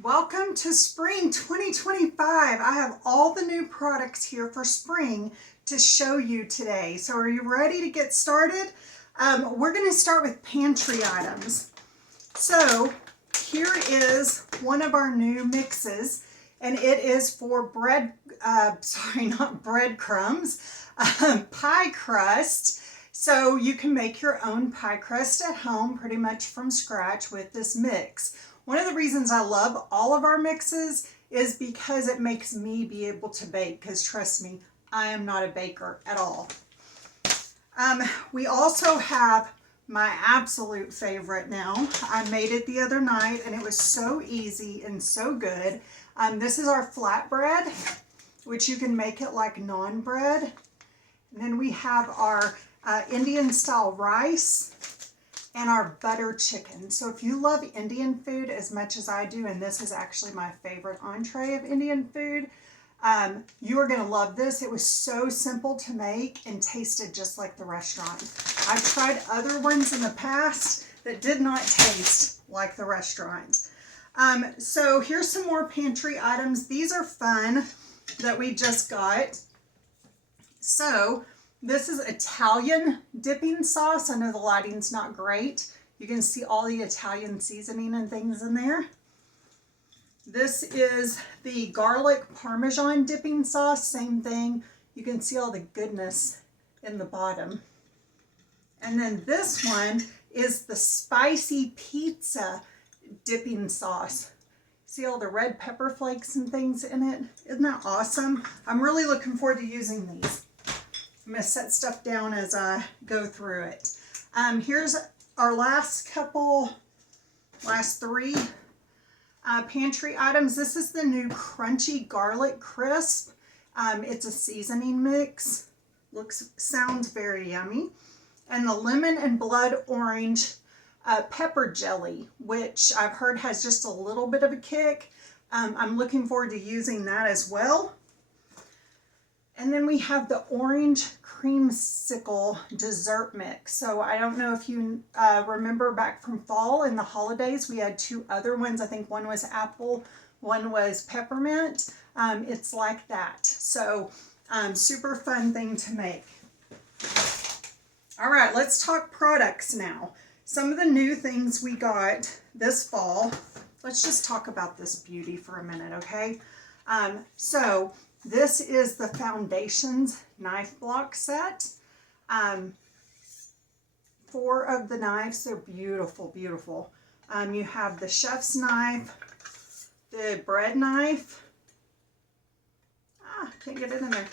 Welcome to spring 2025. I have all the new products here for spring to show you today. So are you ready to get started? We're going to start with pantry items. So here is one of our new mixes, and it is for not breadcrumbs, pie crust. So you can make your own pie crust at home pretty much from scratch with this mix. One of the reasons I love all of our mixes is because it makes me be able to bake, because trust me, I am not a baker at all. We also have my absolute favorite now. I made it the other night and it was so easy and so good. This is our flatbread, which you can make it like naan bread. And then we have our Indian style rice and our butter chicken. So if you love Indian food as much as I do, and this is actually my favorite entree of Indian food, you are going to love this. It was so simple to make and tasted just like the restaurant. I've tried other ones in the past that did not taste like the restaurant. So here's some more pantry items. These are fun that we just got. So this is Italian dipping sauce. I know the lighting's not great. You can see all the Italian seasoning and things in there. This is the garlic Parmesan dipping sauce. Same thing. You can see all the goodness in the bottom. And then this one is the spicy pizza dipping sauce. See all the red pepper flakes and things in it? Isn't that awesome? I'm really looking forward to using these. I'm going to set stuff down as I go through it. Here's our last three pantry items. This is the new crunchy garlic crisp. It's a seasoning mix. Sounds very yummy. And the lemon and blood orange pepper jelly, which I've heard has just a little bit of a kick. I'm looking forward to using that as well. And then we have the orange creamsicle dessert mix. So I don't know if you remember back from fall and the holidays, we had two other ones. I think one was apple, one was peppermint. It's like that. So super fun thing to make. All right, let's talk products now. Some of the new things we got this fall. Let's just talk about this beauty for a minute, okay? So this is the Foundations knife block set. 4 of the knives, they're beautiful, beautiful. You have the chef's knife, the bread knife, can't get it in there,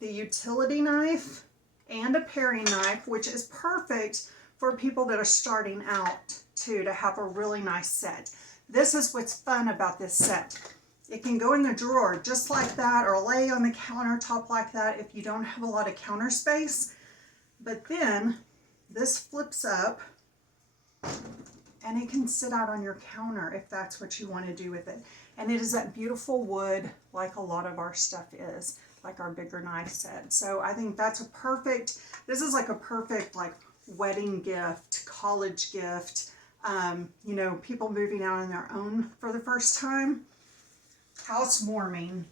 the utility knife, and a paring knife, which is perfect for people that are starting out too, to have a really nice set. This is what's fun about this set. It can go in the drawer just like that, or lay on the countertop like that if you don't have a lot of counter space. But then this flips up and it can sit out on your counter if that's what you want to do with it. And it is that beautiful wood like a lot of our stuff is, like our bigger knife set. So I think that's this is like a perfect like wedding gift, college gift, people moving out on their own for the first time. Housewarming.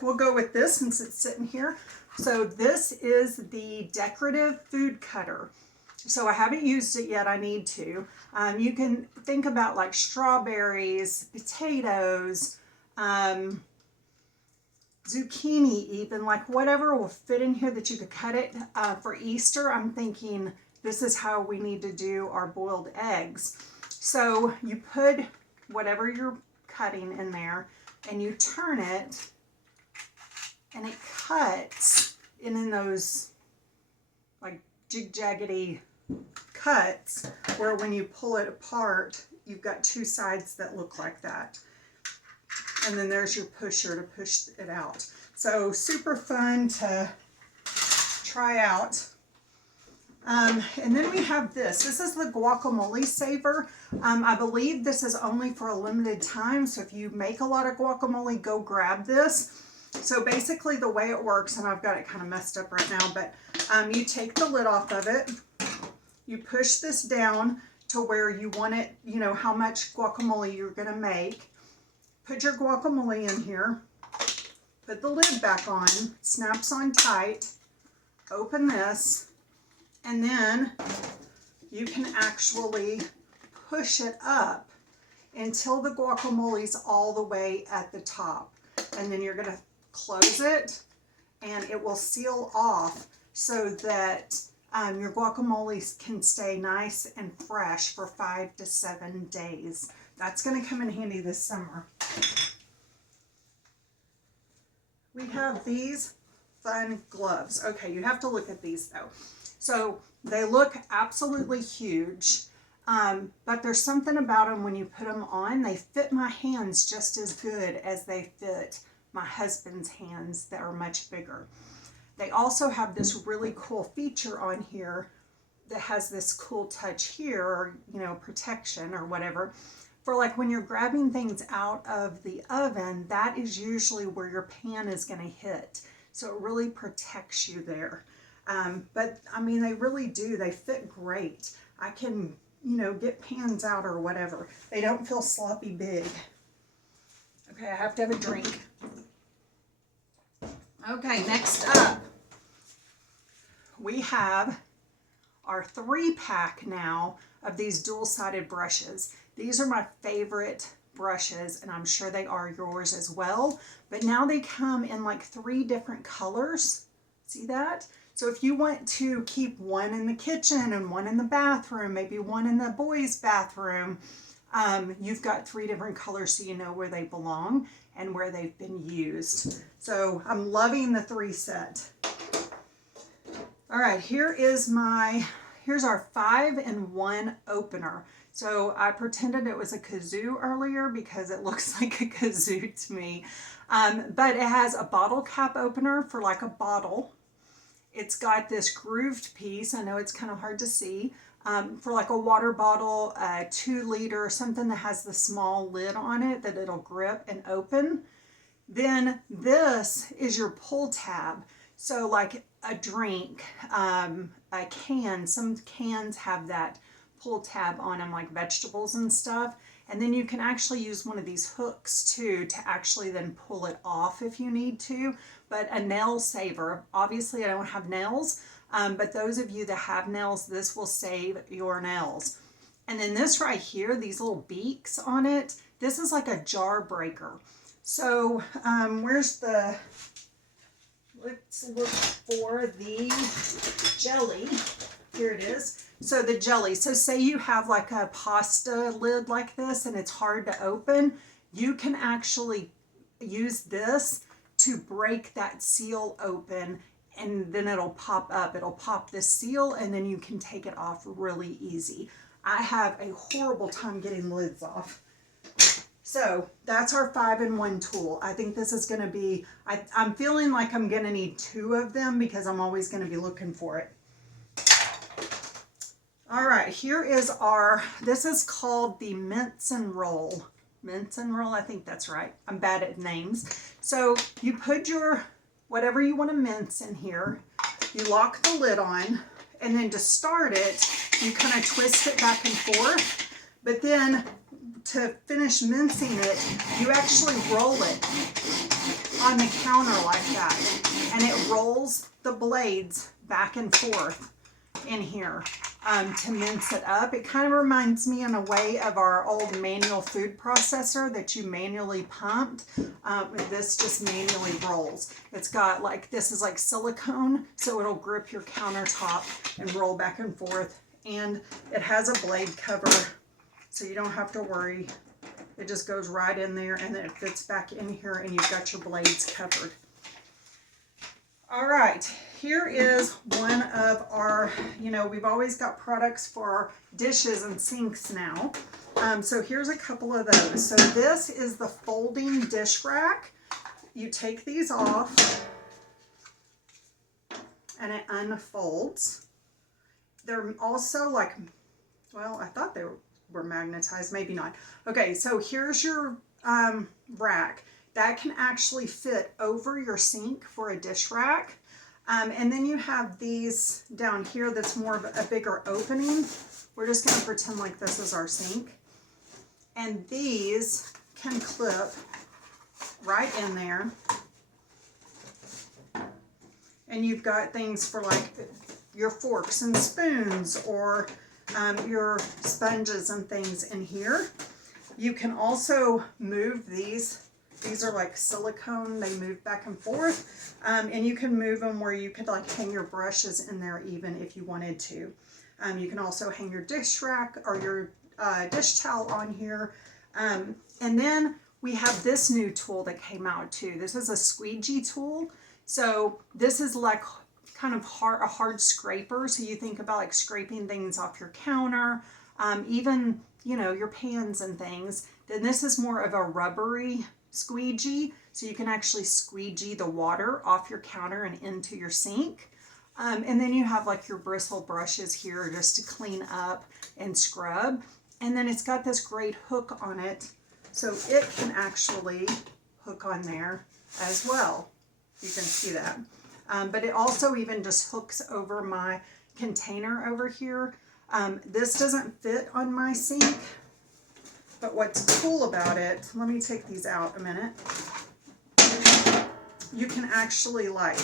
We'll go with this since it's sitting here. So this is the decorative food cutter. So I haven't used it yet. I need to. You can think about like strawberries, potatoes, zucchini, even like whatever will fit in here that you could cut it. For Easter, I'm thinking this is how we need to do our boiled eggs. So you put whatever you're cutting in there and you turn it and it cuts in those like jig-jaggedy cuts where when you pull it apart you've got two sides that look like that, and then there's your pusher to push it out. So super fun to try out. And then we have this. This is the guacamole saver. I believe this is only for a limited time. So if you make a lot of guacamole, go grab this. So basically the way it works, and I've got it kind of messed up right now, but you take the lid off of it. You push this down to where you want it, you know, how much guacamole you're going to make. Put your guacamole in here. Put the lid back on. Snaps on tight. Open this. And then you can actually push it up until the guacamole's all the way at the top. And then you're going to close it and it will seal off so that your guacamole can stay nice and fresh for 5 to 7 days. That's going to come in handy this summer. We have these fun gloves. Okay, you have to look at these though. So they look absolutely huge. But there's something about them when you put them on, they fit my hands just as good as they fit my husband's hands that are much bigger. They also have this really cool feature on here that has this cool touch here, or, you know, protection or whatever. For like when you're grabbing things out of the oven, that is usually where your pan is going to hit. So it really protects you there. But I mean, they really do. They fit great. I can, you know, get pans out or whatever. They don't feel sloppy big. Okay, I have to have a drink. Okay, next up, we have our 3-pack now of these dual-sided brushes. These are my favorite brushes, and I'm sure they are yours as well. But now they come in like 3 different colors. See that? So if you want to keep one in the kitchen and one in the bathroom, maybe one in the boys' bathroom, you've got 3 different colors so you know where they belong and where they've been used. So I'm loving the 3 set. All right, here's our 5-in-1 opener. So I pretended it was a kazoo earlier because it looks like a kazoo to me. But it has a bottle cap opener for like a bottle. It's got this grooved piece. I know it's kind of hard to see. For like a water bottle, 2 liter, something that has the small lid on it that it'll grip and open. Then this is your pull tab. So like a drink, a can, some cans have that pull tab on them, like vegetables and stuff. And then you can actually use one of these hooks too to actually then pull it off if you need to. But a nail saver, obviously I don't have nails, but those of you that have nails, this will save your nails. And then this right here, these little beaks on it, this is like a jar breaker. So let's look for the jelly. Here it is. So the jelly, so say you have like a pasta lid like this and it's hard to open, you can actually use this to break that seal open, and then it'll pop up. It'll pop this seal and then you can take it off really easy. I have a horrible time getting lids off. So that's our 5-in-1 tool. I think this is going to be, I'm feeling like I'm going to need 2 of them because I'm always going to be looking for it. All right, here is this is called the mince and roll. Mince and roll, I think that's right. I'm bad at names. So you put your, whatever you want to mince in here, you lock the lid on, and then to start it, you kind of twist it back and forth, but then to finish mincing it, you actually roll it on the counter like that, and it rolls the blades back and forth in here to mince it up. It kind of reminds me in a way of our old manual food processor that you manually pumped. This just manually rolls. It's got like, this is like silicone, so it'll grip your countertop and roll back and forth. And it has a blade cover, so you don't have to worry. It just goes right in there and then it fits back in here and you've got your blades covered. All right, here is one of our, we've always got products for dishes and sinks now. So here's a couple of those. So this is the folding dish rack. You take these off and it unfolds. They're also like, well, I thought they were magnetized, maybe not. Okay, so here's your rack. That can actually fit over your sink for a dish rack. And then you have these down here that's more of a bigger opening we're just going to pretend like this is our sink. And these can clip right in there. And you've got things for like your forks and spoons, or your sponges and things in here. You can also move these. These are like silicone. They move back and forth. And you can move them where you could like hang your brushes in there even if you wanted to. You can also hang your dish rack or your dish towel on here. And then we have this new tool that came out too. This is a squeegee tool. So this is like kind of a hard scraper. So you think about like scraping things off your counter, even, you know, your pans and things. Then this is more of a rubbery squeegee. So you can actually squeegee the water off your counter and into your sink. And then you have like your bristle brushes here just to clean up and scrub. And then it's got this great hook on it. So it can actually hook on there as well. You can see that. But it also even just hooks over my container over here. This doesn't fit on my sink, but what's cool about it, let me take these out a minute. You can actually like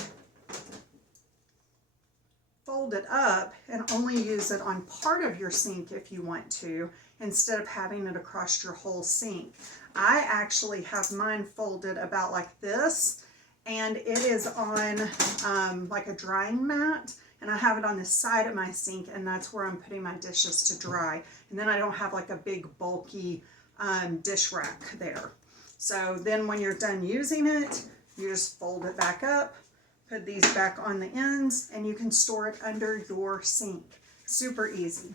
fold it up and only use it on part of your sink if you want to, instead of having it across your whole sink. I actually have mine folded about like this, and it is on like a drying mat, and I have it on the side of my sink, and that's where I'm putting my dishes to dry. And then I don't have like a big bulky dish rack there. So then when you're done using it, you just fold it back up, put these back on the ends, and you can store it under your sink. Super easy.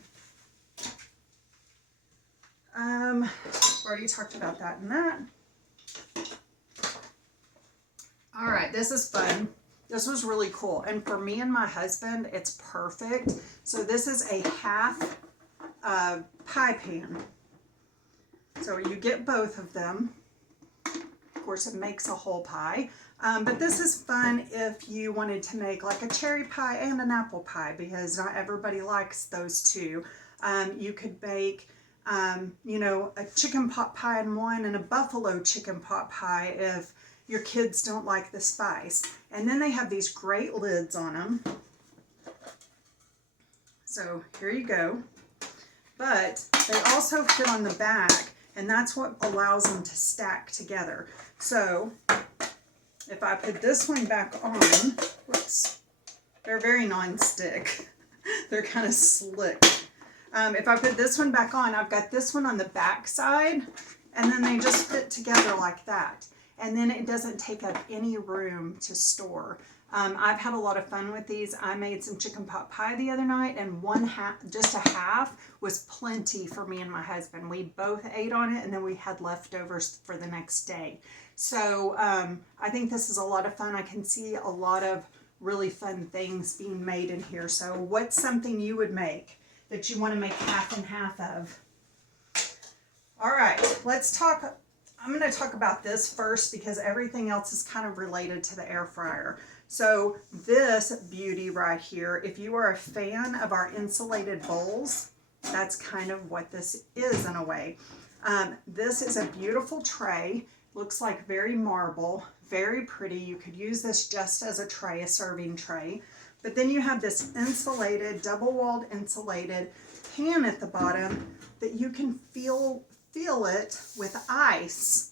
Already talked about that and that. All right, this is fun. This was really cool. And for me and my husband, it's perfect. So this is a half pie pan. So you get both of them. Of course, it makes a whole pie. But this is fun if you wanted to make like a cherry pie and an apple pie, because not everybody likes those two. You could bake, you know, a chicken pot pie in one and a buffalo chicken pot pie if your kids don't like the spice. And then they have these great lids on them. So here you go. But they also fit on the back, and that's what allows them to stack together. So if I put this one back on, whoops, they're very non-stick. They're kind of slick. If I put this one back on, I've got this one on the back side, and then they just fit together like that. And then it doesn't take up any room to store. I've had a lot of fun with these. I made some chicken pot pie the other night, and just a half was plenty for me and my husband. We both ate on it, and then we had leftovers for the next day. So I think this is a lot of fun. I can see a lot of really fun things being made in here. So what's something you would make that you want to make half and half of? All right, let's talk. I'm going to talk about this first because everything else is kind of related to the air fryer. So this beauty right here, if you are a fan of our insulated bowls, that's kind of what this is in a way. This is a beautiful tray. Looks like very marble, very pretty. You could use this just as a tray, a serving tray. But then you have this insulated, double-walled insulated pan at the bottom that you can fill it with ice.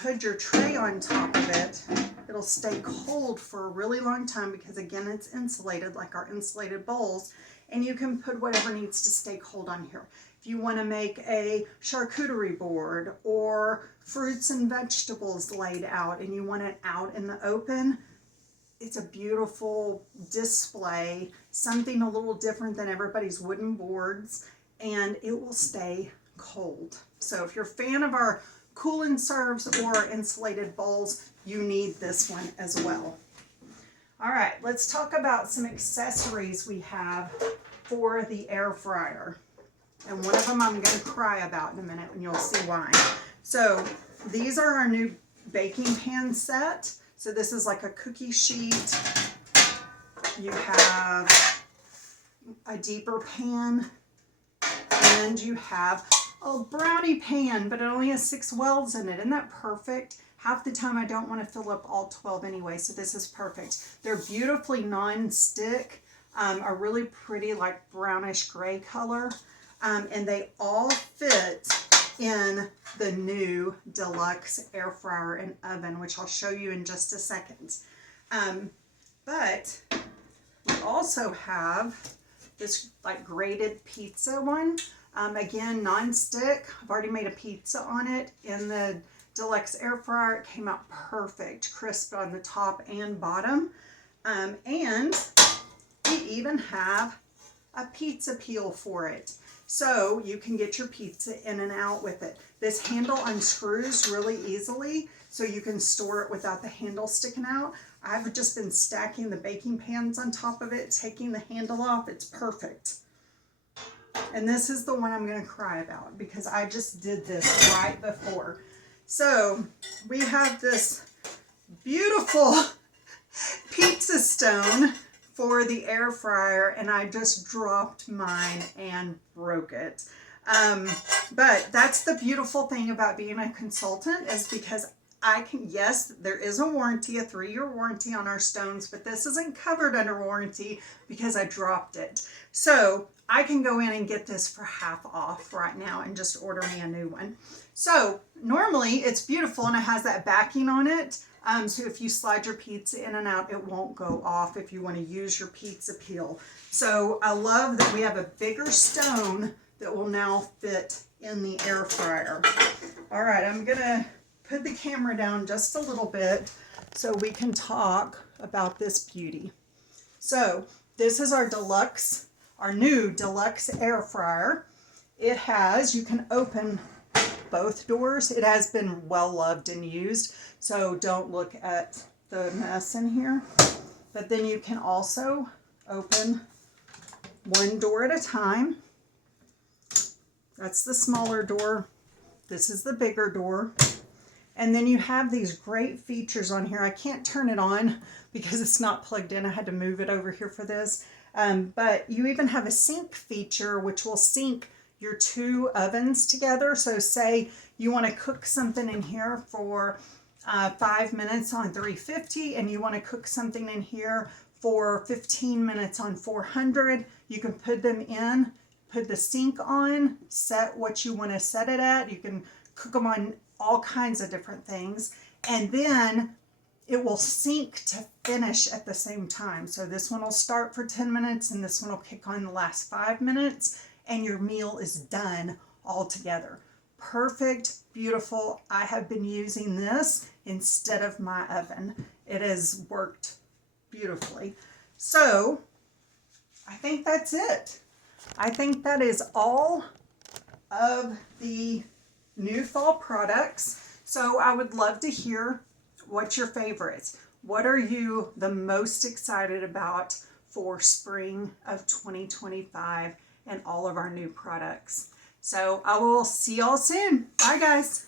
Put your tray on top of it. It'll stay cold for a really long time because, again, it's insulated like our insulated bowls. And you can put whatever needs to stay cold on here. If you want to make a charcuterie board or fruits and vegetables laid out and you want it out in the open, it's a beautiful display, something a little different than everybody's wooden boards, and it will stay cold. So if you're a fan of our cool and serves or insulated bowls, you need this one as well. All right, let's talk about some accessories we have for the air fryer. And one of them I'm going to cry about in a minute, and you'll see why. So these are our new baking pan set. So this is like a cookie sheet. You have a deeper pan And you have a brownie pan, but it only has 6 wells in it. Isn't that perfect? Half the time I don't want to fill up all 12 anyway, so this is perfect. They're beautifully non-stick, a really pretty like brownish gray color, and they all fit in the new deluxe air fryer and oven, which I'll show you in just a second. But we also have this like grated pizza one. Again, non-stick. I've already made a pizza on it in the deluxe air fryer. It came out perfect, crisp on the top and bottom. And we even have a pizza peel for it. So you can get your pizza in and out with it. This handle unscrews really easily, so you can store it without the handle sticking out. I've just been stacking the baking pans on top of it, taking the handle off. It's perfect. And this is the one I'm going to cry about because I just did this right before. So we have this beautiful pizza stone for the air fryer, and I just dropped mine and broke it. But that's the beautiful thing about being a consultant, is because I can, yes, there is a warranty, a 3-year warranty on our stones, but this isn't covered under warranty because I dropped it. So I can go in and get this for half off right now and just order me a new one. So normally it's beautiful and it has that backing on it. So if you slide your pizza in and out, it won't go off if you want to use your pizza peel. So I love that we have a bigger stone that will now fit in the air fryer. All right, I'm going to put the camera down just a little bit so we can talk about this beauty. So this is our deluxe, our new deluxe air fryer. It has, you can open both doors. It has been well loved and used, so don't look at the mess in here. But then you can also open one door at a time. That's the smaller door. This is the bigger door. And then you have these great features on here. I can't turn it on because it's not plugged in. I had to move it over here for this. But you even have a sync feature, which will sync your 2 ovens together. So say you want to cook something in here for 5 minutes on 350, and you want to cook something in here for 15 minutes on 400. You can put them in, put the sync on, set what you want to set it at. You can cook them on all kinds of different things, and then it will sync to finish at the same time. So this one will start for 10 minutes and this one will kick on the last 5 minutes, and your meal is done all together. Perfect, beautiful. I have been using this instead of my oven. It has worked beautifully. So I think that's it. I think that is all of the new fall products. So I would love to hear what's your favorites. What are you the most excited about for spring of 2025 and all of our new products? So I will see y'all soon. Bye guys.